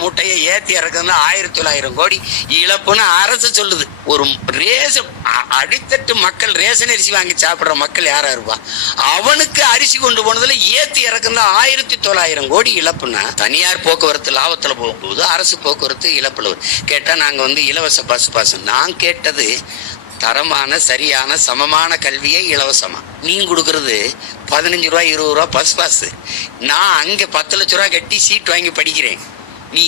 மூட்டையை ஏத்தி இறக்குதுன்னா 1900 கோடி இழப்புன்னு அரசு சொல்லுது. ஒரு ரேஷன் அடித்தட்டு மக்கள் ரேஷன் அரிசி வாங்கி சாப்பிடுற மக்கள் யாரா இருப்பா? அவனுக்கு அரிசி கொண்டு போனதுல ஏத்தி இறக்குன்னா 1900 கோடி இழப்புன்னா தனியார் போக்குவரத்து லாபத்துல போகும்போது அரசு போக்குவரத்து இழப்புல கேட்டா நாங்க இலவச பஸ் பாஸ். நான் கேட்டது தரமான சரியான சமமான கல்வியை இலவசமா. நீங்க கொடுக்கறது 15 ரூபா 20 ரூபா பஸ் பாஸ். நான் அங்க 10 லட்ச ரூபா கட்டி சீட் வாங்கி படிக்கிறேன். நீ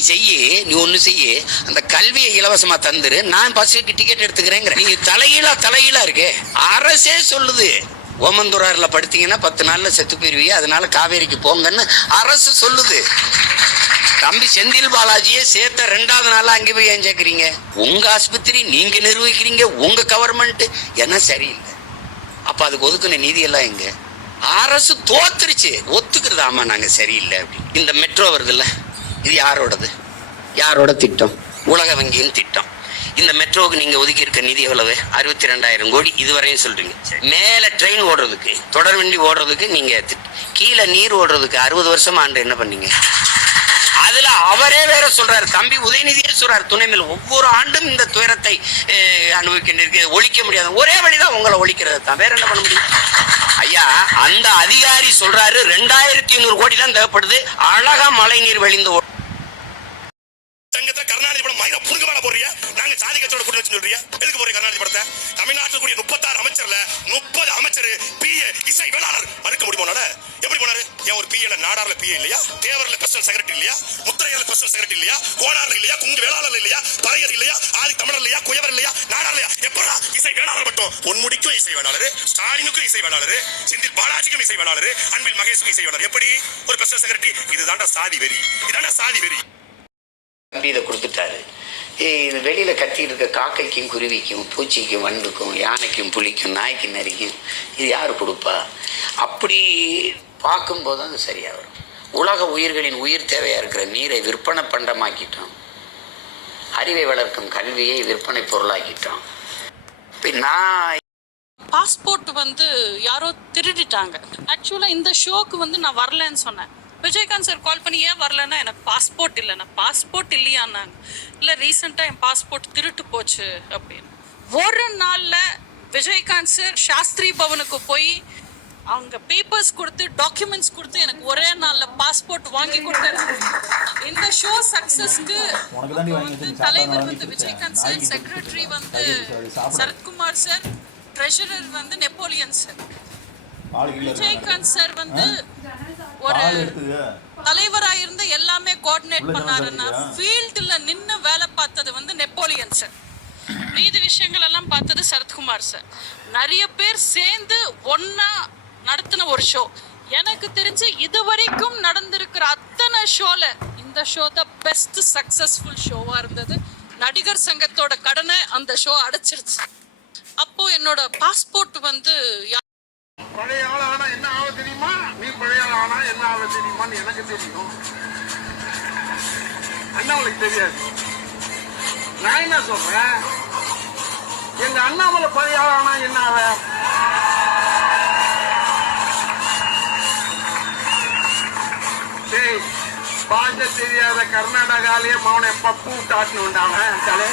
ஒண்ணு செய்ய, அந்த கல்வியை இலவசமா தந்துரு, நான் பஸ்ஸுக்கு டிக்கெட் எடுத்துக்கிறேங்கிற. நீ தலைகீழா இருக்கு. அரசே சொல்லுது ஓமந்தூரார்ல படுத்தீங்கன்னா 10 நாள்ல செத்து போயிருவீங்க, அதனால காவேரிக்கு போங்கன்னு அரசு சொல்லுது. தம்பி செந்தில் பாலாஜியை சேர்த்த 2வது நாள் அங்கே போய் ஏன் சேர்க்குறீங்க? உங்க ஆஸ்பத்திரி நீங்க நிர்வகிக்கிறீங்க, உங்க கவர்மெண்ட் என்ன சரியில்லை. அப்ப அதுக்கு ஒதுக்குன நிதி எல்லாம் எங்க? அரசு தோத்துருச்சு, ஒத்துக்கிறது. ஆமா நாங்க சரியில்லை அப்படின்னு. இந்த மெட்ரோ வருதுல்ல, இது யாரோட திட்டம்? உலக வங்கியின் திட்டம். இந்த மெட்ரோவுக்கு நீங்க ஒதுக்கி இருக்க நிதி எவ்வளவு? 62,000 கோடி இதுவரையும் சொல்றீங்க. மேல ட்ரெயின் ஓடுறதுக்கு, தொடர் வண்டி ஓடுறதுக்கு நீங்க, கீழே நீர் ஓடுறதுக்கு 60 வருஷம் ஆண்டு என்ன பண்ணீங்க? அதுல அவரே வேற சொல்றாரு, தம்பி உதயநிதியே சொல்றாரு, துணைமையில் ஒவ்வொரு ஆண்டும் இந்த துயரத்தை அனுபவிக்க ஒழிக்க முடியாது. ஒரே வழிதான் உங்களை ஒழிக்கிறது தான், வேற என்ன பண்ண முடியும்? ஐயா, அந்த அதிகாரி சொல்றாரு 2500 கோடி தான் தேவைப்படுது, அழகா மழை நீர் வழிந்து கருணாநிதி படம் மயில புடுங்க வேலை போறியா? நாங்க சாதி கட்சியோட கூட்டி வச்சு சொல்றியா? எதுக்கு போறீங்க கருணாநிதி படத்தை? தமிழ்நாட்டில் கூடிய 36 அமைச்சர்ல 30 அமைச்சர் பிஏ இசை வேளாளர் மறுக்க முடியுமா? எப்படி போனாரு? ஏன் ஒரு பிஏல நாடார்ல பிஏ இல்லையா? தேவர்ல பர்சனல் செக்ரட்டரி இல்லையா? முத்திரையால பர்சனல் செக்ரட்டரி இல்லையா? கோனார்ல இல்லையா? குங்கு வேளாளர் இல்லையா? பறையர் இல்லையா? ஆதி தமிழர் இல்லையா? குயவர் இல்லையா? நாடார் இல்லையா? எப்படா இசை வேளாளர் மட்டும்? பொன்முடிக்கும் இசை வேளாளர், ஸ்டாலினுக்கும் இசை வேளாளர், செந்தில் பாலாஜிக்கும் இசை வேளாளர், அன்பில் மகேஷுக்கும் இசை வேளாளர். எப்படி ஒரு பர்சனல் செக்ரட்டரி? இதுதான்டா சாதி வெறி, இதான்டா சாதி வெறி. இதை கொடுத்துட்டாரு. வெளியில கத்திட்டு இருக்க காக்கைக்கும் குருவிக்கும் பூச்சிக்கும் வண்டுக்கும் யானைக்கும் புலிக்கும் நாய்க்கும் நரிக்கும் இது யாரு கொடுப்பா? அப்படி பார்க்கும்போது அது சரியா வரும். உலக உயிர்களின் உயிர் தேவையா இருக்கிற நீரை விற்பனை பண்டமாக்கிட்டோம், அறிவை வளர்க்கும் கல்வியை விற்பனை பொருளாக்கிட்டோம். நான் பாஸ்போர்ட் யாரோ திருடிட்டாங்க. ஆக்சுவலா இந்த ஷோக்கு நான் வரலன்னு சொன்னேன். விஜயகாந்த் சார் கால் பண்ணி ஏன் வரலன்னா, எனக்கு பாஸ்போர்ட் இல்லைண்ணா. பாஸ்போர்ட் இல்லையான்னாங்க. இல்லை ரீசெண்டாக என் பாஸ்போர்ட் திருட்டு போச்சு அப்படின்னு. ஒரு நாளில் விஜயகாந்த் சார் சாஸ்திரி பவனுக்கு போய் அவங்க பேப்பர்ஸ் கொடுத்து டாக்குமெண்ட்ஸ் கொடுத்து எனக்கு ஒரே நாளில் பாஸ்போர்ட் வாங்கி கொடுத்தாரு. இந்த ஷோ சக்ஸஸ்க்கு தலைவர் Vijayakanth sir, secretary Sarathkumar sir, treasurer Napoleon sir. Vijayakanth sir ஒரு தலைவரா இருந்து எல்லாமே கோஆர்டினேட் பண்ணாருன்னா, ஃபீல்டுல நின்று வேலை பார்த்தது நெப்போலியன் சார். மீதி விஷயங்கள் எல்லாம் பார்த்தது சரத்குமார் சார். நிறைய பேர் சேர்ந்து ஒன்னா நடத்தின ஒரு ஷோ. எனக்கு தெரிஞ்சு இதுவரைக்கும் நடந்திருக்கிற அத்தனை ஷோல இந்த ஷோ தான் பெஸ்ட் சக்சஸ்ஃபுல் ஷோவா இருந்தது. நடிகர் சங்கத்தோட கடனை அந்த ஷோ அடைச்சிருச்சு. அப்போ என்னோட பாஸ்போர்ட் பழைய ஆள் ஆனா என்ன ஆக தெரியுமா? நீ பழைய ஆள் ஆனா என்ன ஆக தெரியுமான்னு எனக்கு தெரியும், அண்ணாமலைக்கு தெரியாது. நான் என்ன சொல்றேன், எங்க அண்ணாமலை பழைய ஆள் ஆனா என்ன ஆக? பாஷ தெரியாத கர்நாடகாலேயே மௌன பப்பு காட்டணும் அவன் தலை.